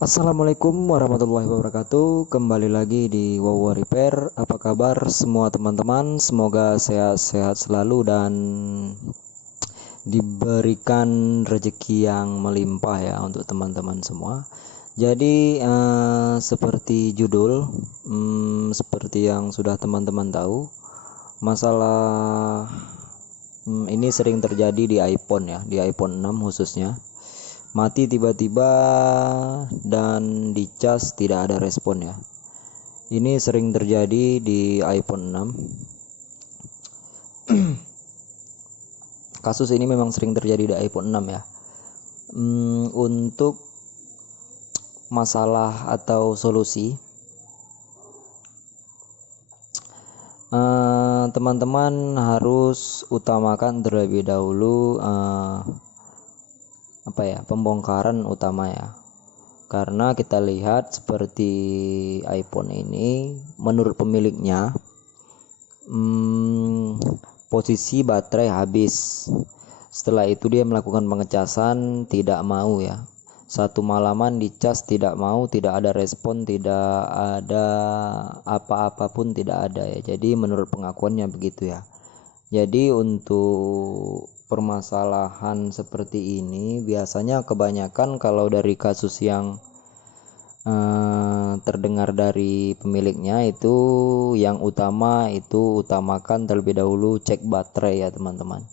Assalamualaikum warahmatullahi wabarakatuh. Kembali lagi di Wawa Repair. Apa kabar semua teman-teman? Semoga sehat-sehat selalu dan diberikan rezeki yang melimpah ya untuk teman-teman semua. Jadi seperti judul, seperti yang sudah teman-teman tahu, masalah ini sering terjadi di iPhone ya, di iPhone 6 khususnya. Mati tiba-tiba dan dicas tidak ada respon ya. Ini sering terjadi di iPhone 6. Kasus ini memang sering terjadi di iPhone 6 ya. Untuk masalah atau solusi, teman-teman harus utamakan terlebih dahulu pembongkaran utama ya. Karena kita lihat seperti iPhone ini, menurut pemiliknya posisi baterai habis. Setelah itu dia melakukan pengecasan, tidak mau ya. Satu malaman dicas tidak mau, tidak ada respon, tidak ada apa-apa pun tidak ada ya. Jadi menurut pengakuannya begitu ya. Jadi untuk permasalahan seperti ini biasanya kebanyakan kalau dari kasus yang terdengar dari pemiliknya itu yang utama itu utamakan terlebih dahulu cek baterai ya teman-teman.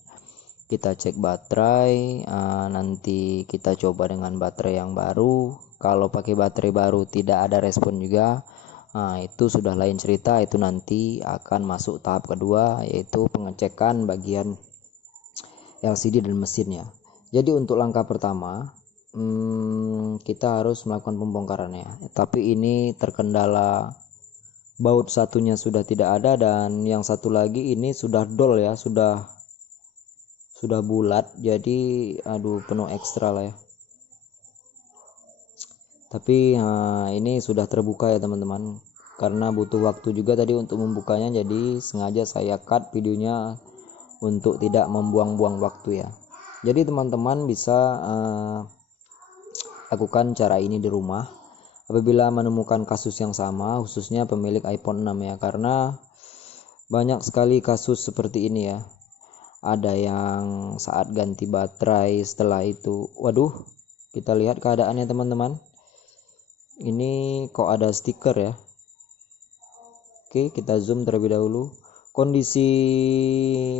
Kita cek baterai, nanti kita coba dengan baterai yang baru. Kalau pakai baterai baru tidak ada respon juga, itu sudah lain cerita. Itu nanti akan masuk tahap kedua, yaitu pengecekan bagian LCD dan mesinnya. Jadi untuk langkah pertama kita harus melakukan pembongkarannya. Tapi ini terkendala baut satunya sudah tidak ada dan yang satu lagi ini sudah dol ya, sudah bulat. Jadi penuh ekstra lah ya. Tapi ini sudah terbuka ya teman-teman, karena butuh waktu juga tadi untuk membukanya, jadi sengaja saya cut videonya untuk tidak membuang-buang waktu ya. Jadi teman-teman bisa lakukan cara ini di rumah apabila menemukan kasus yang sama, khususnya pemilik iPhone 6 ya, karena banyak sekali kasus seperti ini ya. Ada yang saat ganti baterai, setelah itu waduh, kita lihat keadaannya teman-teman. Ini kok ada stiker ya. Oke, kita zoom terlebih dahulu. Kondisi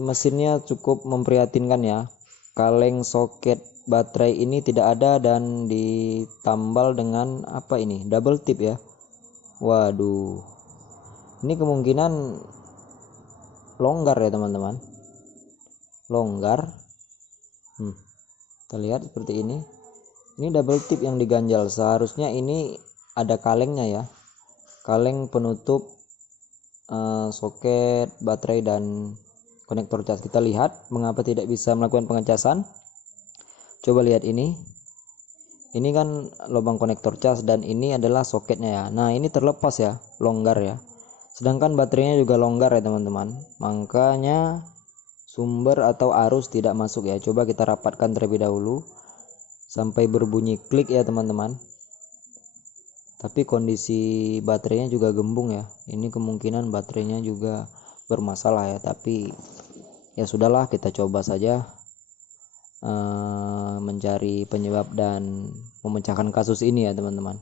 mesinnya cukup memprihatinkan ya. Kaleng soket baterai ini tidak ada dan ditambal dengan apa ini? Double tip ya. Waduh. Ini kemungkinan longgar ya teman-teman. Longgar. Kita lihat seperti ini. Ini double tip yang diganjal. Seharusnya ini ada kalengnya ya. Kaleng penutup soket baterai dan konektor cas. Kita lihat mengapa tidak bisa melakukan pengecasan. Coba lihat ini. Ini kan lubang konektor cas dan ini adalah soketnya ya. Nah, ini terlepas ya, longgar ya. Sedangkan baterainya juga longgar ya teman-teman. Makanya sumber atau arus tidak masuk ya. Coba kita rapatkan terlebih dahulu sampai berbunyi klik ya teman-teman. Tapi kondisi baterainya juga gembung ya. Ini kemungkinan baterainya juga bermasalah ya. Tapi ya sudahlah, kita coba saja mencari penyebab dan memecahkan kasus ini ya teman-teman.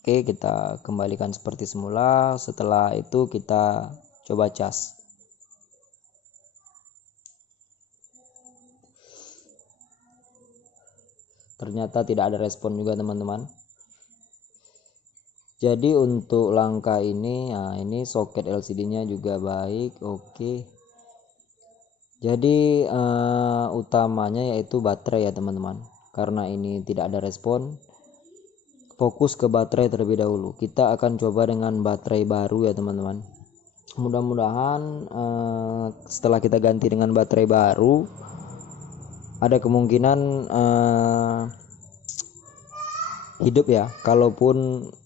Oke, kita kembalikan seperti semula. Setelah itu kita coba cas. Ternyata tidak ada respon juga teman-teman. Jadi untuk langkah ini, ini soket LCD-nya juga baik. Oke. Jadi utamanya yaitu baterai ya teman-teman. Karena ini tidak ada respon, fokus ke baterai terlebih dahulu. Kita akan coba dengan baterai baru ya teman-teman. Mudah-mudahan setelah kita ganti dengan baterai baru, ada kemungkinan hidup ya,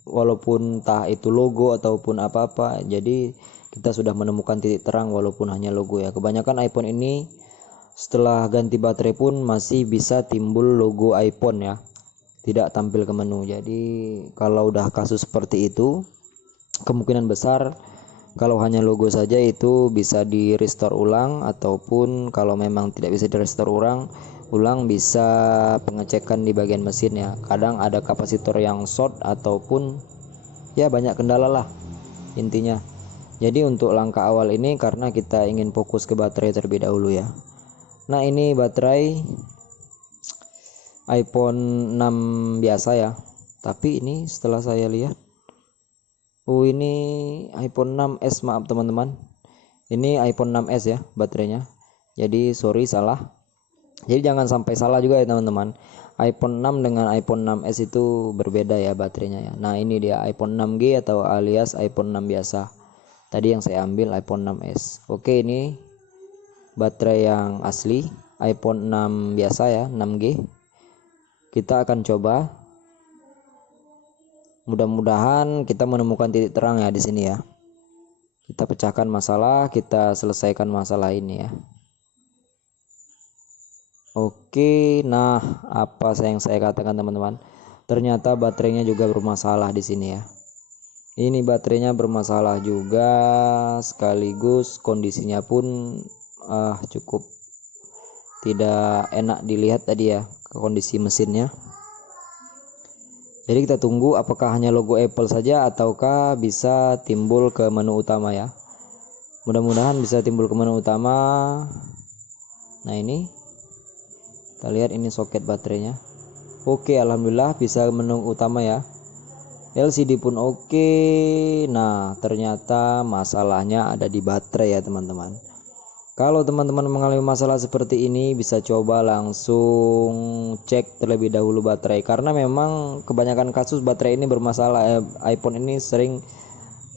walaupun entah itu logo ataupun apa-apa. Jadi kita sudah menemukan titik terang walaupun hanya logo ya. Kebanyakan iPhone ini setelah ganti baterai pun masih bisa timbul logo iPhone ya, tidak tampil ke menu. Jadi kalau udah kasus seperti itu, kemungkinan besar kalau hanya logo saja itu bisa di restore ulang, ataupun kalau memang tidak bisa di restore ulang bisa pengecekan di bagian mesin ya. Kadang ada kapasitor yang short ataupun ya banyak kendala lah intinya. Jadi untuk langkah awal ini karena kita ingin fokus ke baterai terlebih dahulu ya. Nah, ini baterai iPhone 6 biasa ya, tapi ini setelah saya lihat, ini iPhone 6s, maaf teman-teman, ini iPhone 6s ya baterainya. Jadi sorry, salah. Jadi jangan sampai salah juga ya teman-teman, iPhone 6 dengan iPhone 6s itu berbeda ya baterainya ya. Nah, ini dia iPhone 6G atau alias iPhone 6 biasa. Tadi yang saya ambil iPhone 6s. Oke, ini baterai yang asli iPhone 6 biasa ya, 6G. Kita akan coba. Mudah-mudahan kita menemukan titik terang ya di sini ya. Kita pecahkan masalah, kita selesaikan masalah ini ya. Oke, nah apa yang saya katakan teman-teman, ternyata baterainya juga bermasalah di sini ya. Ini baterainya bermasalah juga, sekaligus kondisinya pun cukup tidak enak dilihat tadi ya, kondisi mesinnya. Jadi kita tunggu apakah hanya logo Apple saja ataukah bisa timbul ke menu utama ya. Mudah-mudahan bisa timbul ke menu utama. Nah, ini kita lihat, ini soket baterainya. Oke, alhamdulillah bisa menu utama ya. LCD pun oke. Nah, ternyata masalahnya ada di baterai ya teman-teman. Kalau teman-teman mengalami masalah seperti ini, bisa coba langsung cek terlebih dahulu baterai, karena memang kebanyakan kasus baterai ini bermasalah. iPhone ini sering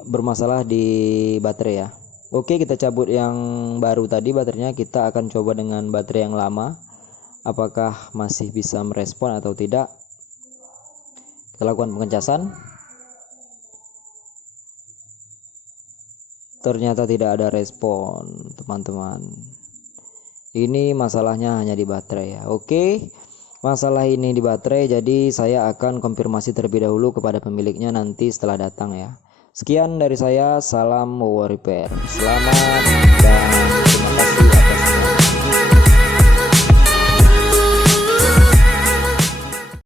bermasalah di baterai ya. Oke, kita cabut yang baru tadi baterainya, kita akan coba dengan baterai yang lama, apakah masih bisa merespon atau tidak. Kita lakukan pengecasan. Ternyata tidak ada respon teman-teman. Ini masalahnya hanya di baterai ya. Oke, masalah ini di baterai, jadi saya akan konfirmasi terlebih dahulu kepada pemiliknya nanti setelah datang ya. Sekian dari saya, salam Wow Repair. Selamat dan